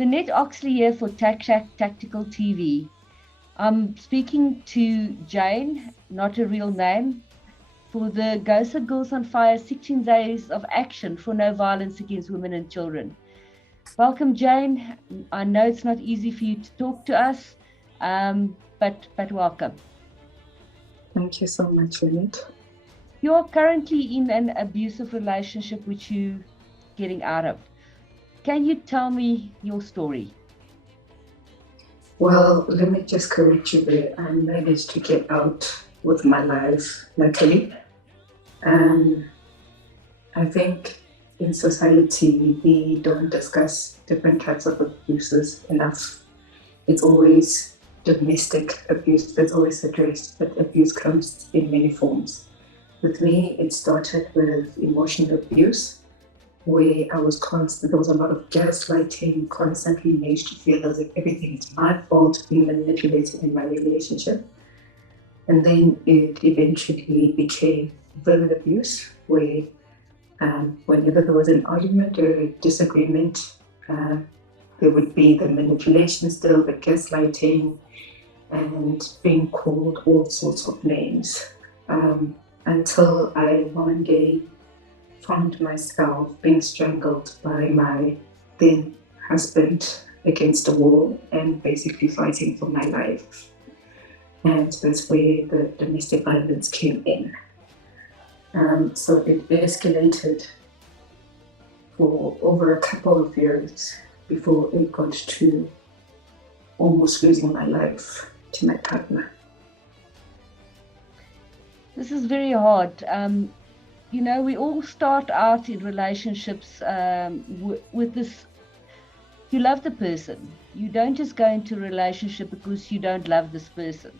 Lynette Oxley here for SHAC Tactical TV. I'm speaking to Jane, not a real name, for the Gosa Girls on Fire 16 Days of Action for No Violence Against Women and Children. Welcome, Jane. I know it's not easy for you to talk to us, but welcome. Thank you so much, Lynette. You're currently in an abusive relationship which you're getting out of. Can you tell me your story? Well, let me just correct you there. I managed to get out with my life, luckily. I think in society, we don't discuss different types of abuses enough. It's always domestic abuse that's always addressed, but abuse comes in many forms. With me, it started with emotional abuse, where I was there was a lot of gaslighting, constantly made to feel as if everything is my fault, being manipulated in my relationship. And then it eventually became verbal abuse, where whenever there was an argument or a disagreement, there would be the manipulation still, the gaslighting, and being called all sorts of names. Until I one day found myself being strangled by my then husband against a wall and basically fighting for my life. And that's where the domestic violence came in. So it escalated for over a couple of years before it got to almost losing my life to my partner. This is very hard. We all start out in relationships with this. You love the person. You don't just go into a relationship because you don't love this person.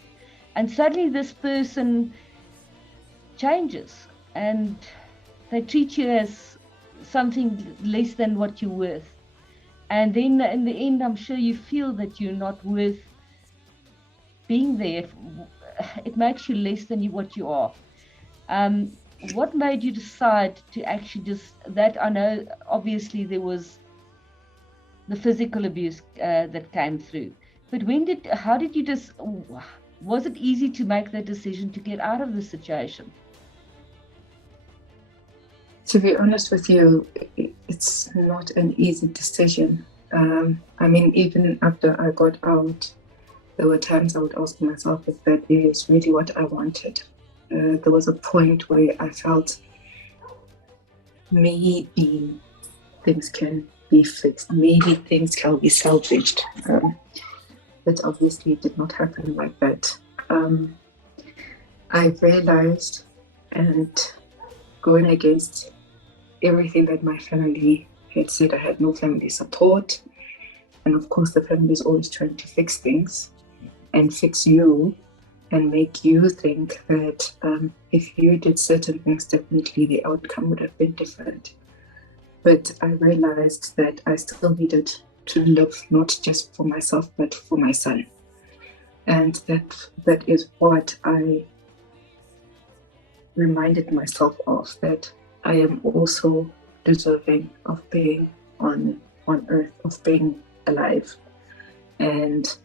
And suddenly this person changes and they treat you as something less than what you're worth. And then in the end, I'm sure you feel that you're not worth being there. It makes you less than what you are. What made you decide to actually I know obviously there was the physical abuse that came through, but was it easy to make that decision to get out of the situation? To be honest with you, it's not an easy decision. Even after I got out, there were times I would ask myself if that is really what I wanted. There was a point where I felt maybe things can be fixed, maybe things can be salvaged. But obviously it did not happen like that. I realized, and going against everything that my family had said, I had no family support. And of course, the family is always trying to fix things and fix you and make you think that if you did certain things differently, the outcome would have been different. But I realized that I still needed to live not just for myself, but for my son. And that is what I reminded myself of, that I am also deserving of being on earth, of being alive. And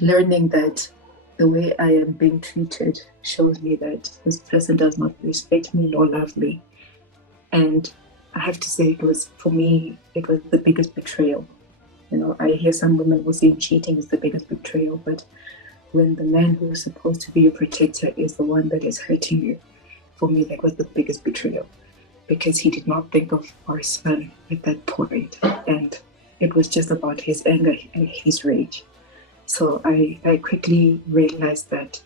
learning that the way I am being treated shows me that this person does not respect me nor love me. And I have to say, for me, it was the biggest betrayal. I hear some women will say cheating is the biggest betrayal, but when the man who is supposed to be your protector is the one that is hurting you, for me, that was the biggest betrayal, because he did not think of our son at that point, and it was just about his anger and his rage. So I quickly realized that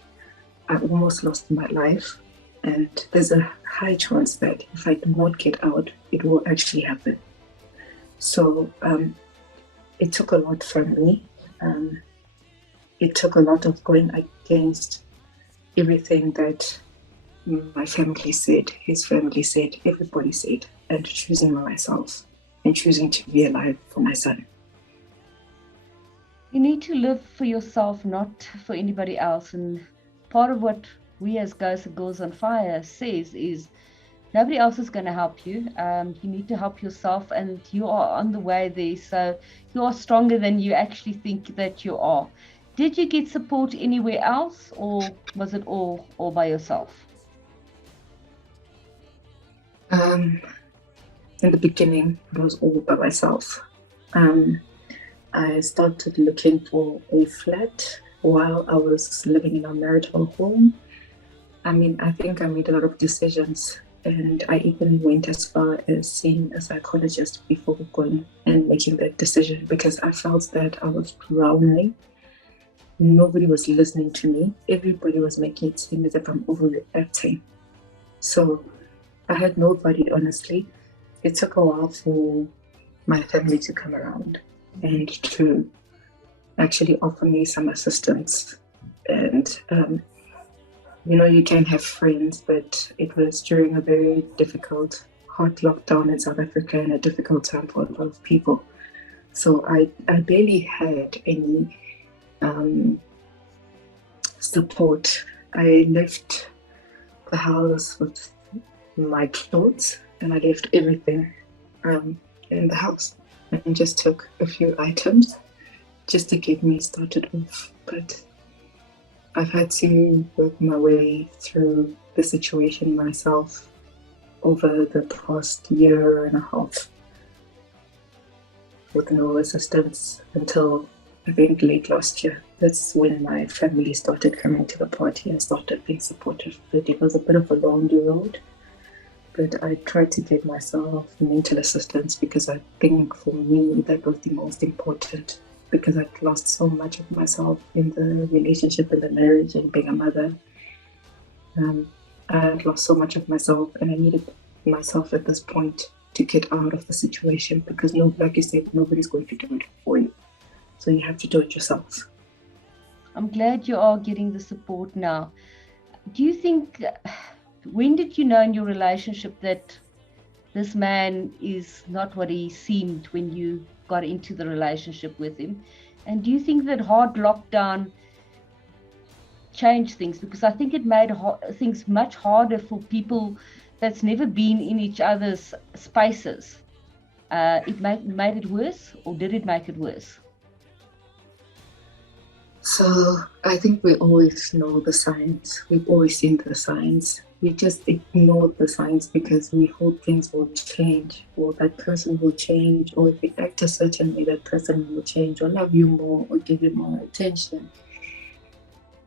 I almost lost my life, and there's a high chance that if I do not get out, it will actually happen. So it took a lot from me. It took a lot of going against everything that my family said, his family said, everybody said, and choosing myself and choosing to be alive for my son. You need to live for yourself, not for anybody else. And part of what we as Gosa Girls on Fire says is Nobody else is going to help you. You need to help yourself, and you are on the way there. So you are stronger than you actually think that you are. Did you get support anywhere else, or was it all by yourself? In the beginning, it was all by myself. I started looking for a flat while I was living in a marital home. I mean, I think I made a lot of decisions, and I even went as far as seeing a psychologist before going and making that decision, because I felt that I was drowning. Nobody was listening to me. Everybody was making it seem as if I'm overreacting. So I had nobody, honestly. It took a while for my family to come around and to actually offer me some assistance. And you can have friends, but it was during a very difficult, hard lockdown in South Africa and a difficult time for a lot of people. So I barely had any support. I left the house with my clothes, and I left everything in the house and just took a few items just to get me started off. But I've had to work my way through the situation myself over the past year and a half with no assistance until I think late last year. That's when my family started coming to the party and started being supportive. But it was a bit of a lonely road. But I tried to get myself mental assistance, because I think for me that was the most important, because I'd lost so much of myself in the relationship, in the marriage, and being a mother. I had lost so much of myself, and I needed myself at this point to get out of the situation, because like you said, nobody's going to do it for you. So you have to do it yourself. I'm glad you are getting the support now. Do you think, when did you know in your relationship that this man is not what he seemed when you got into the relationship with him? And do you think that hard lockdown changed things? Because I think it made things much harder for people that's never been in each other's spaces. It made it worse, or did it make it worse? So I think we always know the signs. We've always seen the signs. We just ignore the signs because we hope things will change, or that person will change, or if we act a certain way, that person will change, or love you more, or give you more attention.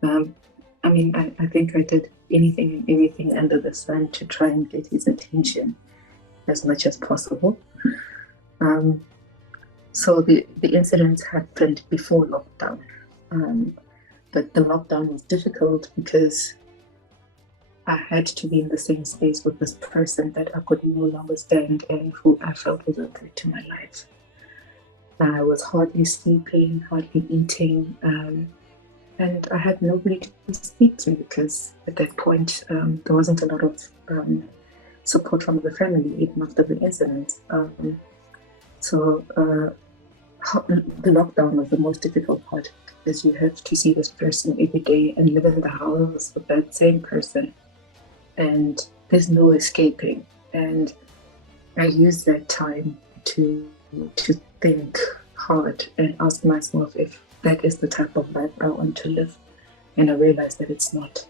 I think I did anything and everything under the sun to try and get his attention as much as possible. So the incidents happened before lockdown. But the lockdown was difficult because I had to be in the same space with this person that I could no longer stand and who I felt was a threat to my life. I was hardly sleeping, hardly eating, and I had nobody to speak to, because at that point there wasn't a lot of support from the family, even after the incident. So the lockdown was the most difficult part, because you have to see this person every day and live in the house with that same person, and there's no escaping. And I used that time to think hard and ask myself if that is the type of life I want to live. And I realized that it's not,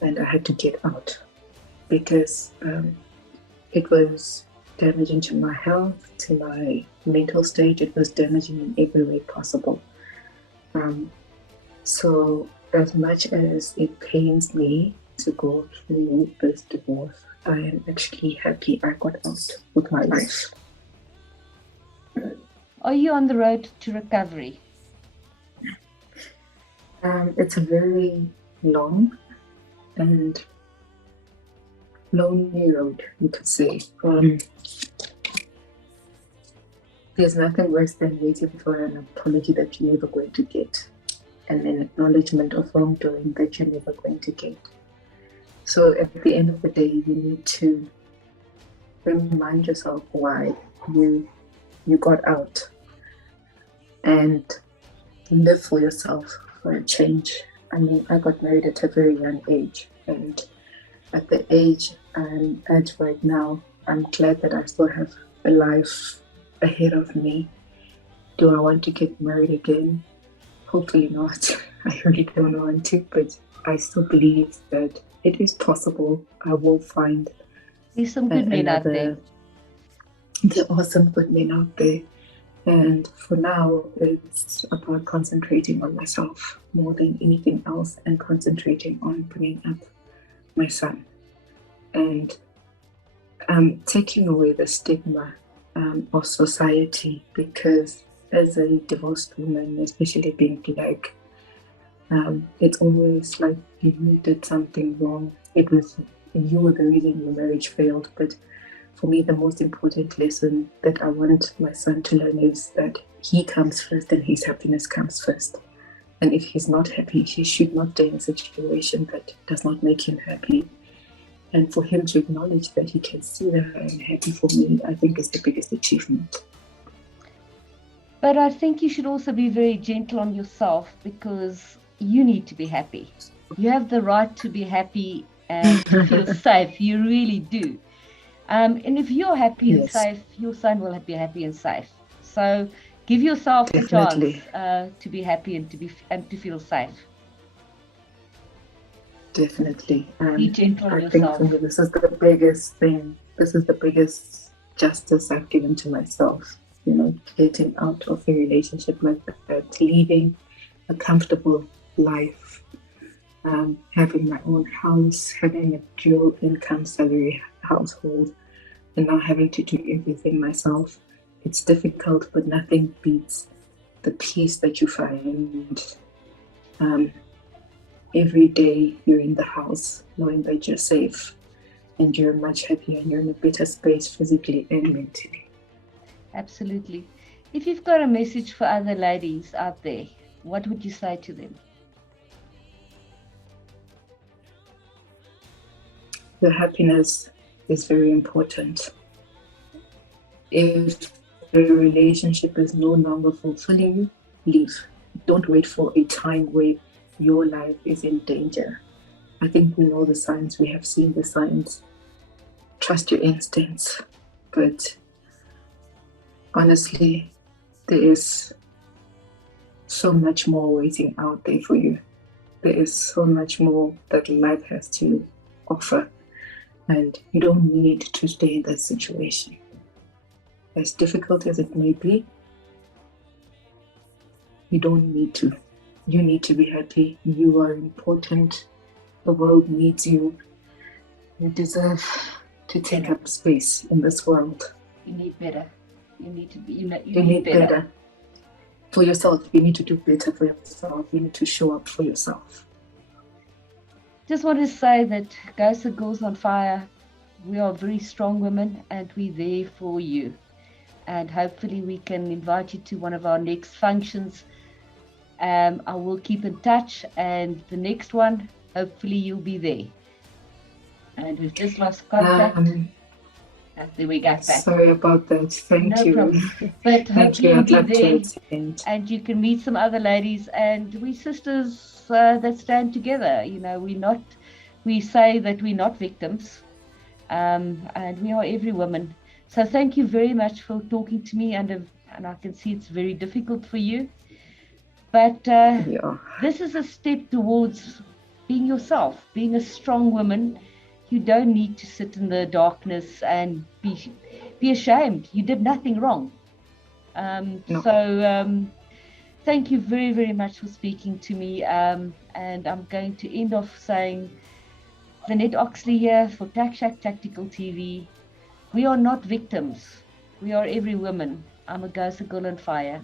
and I had to get out, because it was damaging to my health, to my mental state. It was damaging in every way possible. So as much as it pains me to go through this divorce, I am actually happy I got out with my life. Are you on the road to recovery? It's a very long and lonely road, you could say. There's nothing worse than waiting for an apology that you're never going to get, and an acknowledgement of wrongdoing that you're never going to get. So at the end of the day, you need to remind yourself why you got out, and live for yourself for a change. I mean, I got married at a very young age, and at the age I'm at right now, I'm glad that I still have a life ahead of me. Do I want to get married again? Hopefully not. I really don't want to, but I still believe that it is possible. I will find There's some good men out there. There are some good men out there. And for now, it's about concentrating on myself more than anything else and concentrating on bringing up my son. And taking away the stigma of society, because as a divorced woman, especially being Black, it's always like you did something wrong. It was you were the reason your marriage failed. But for me, the most important lesson that I want my son to learn is that he comes first and his happiness comes first. And if he's not happy, he should not stay in a situation that does not make him happy. And for him to acknowledge that he can see that I'm happy for me, I think is the biggest achievement. But I think you should also be very gentle on yourself, because you need to be happy. You have the right to be happy and to feel safe. You really do. And if you're happy and safe, your son will be happy and safe. So give yourself the chance to be happy and to feel safe. Definitely. Be gentle on yourself. I think for me, this is the biggest thing. This is the biggest justice I've given to myself. You know, getting out of a relationship like that, leaving a comfortable life, having my own house, having a dual income salary household, and now having to do everything myself. It's difficult, but nothing beats the peace that you find every day you're in the house, knowing that you're safe and you're much happier and you're in a better space physically and mentally. Absolutely. If you've got a message for other ladies out there, what would you say to them? Your happiness is very important. If the relationship is no longer fulfilling you, leave. Don't wait for a time where your life is in danger. I think we know the signs, we have seen the signs. Trust your instincts. But honestly, there is so much more waiting out there for you. There is so much more that life has to offer. And you don't need to stay in that situation. As difficult as it may be, you don't need to. You need to be happy. You are important. The world needs you. You deserve to take up space in this world. You need better. You need to be. You need better for yourself. You need to do better for yourself. You need to show up for yourself. Just want to say that Gosa Girls on Fire, we are very strong women and we're there for you. And hopefully we can invite you to one of our next functions. I will keep in touch, and the next one, hopefully you'll be there. And we've just lost contact. There we go. Sorry about that. Thank you. No problem. But hopefully you'll be there, and you can meet some other ladies. And we sisters that stand together. You know, we say that we're not victims, and we are every woman. So thank you very much for talking to me, and I can see it's very difficult for you. But this is a step towards being yourself, being a strong woman. You don't need to sit in the darkness and be ashamed. You did nothing wrong. No. So thank you very, very much for speaking to me. And I'm going to end off saying, Lynette Oxley here for SHAC Tactical TV. We are not victims. We are every woman. I'm a Gosa Girl on Fire.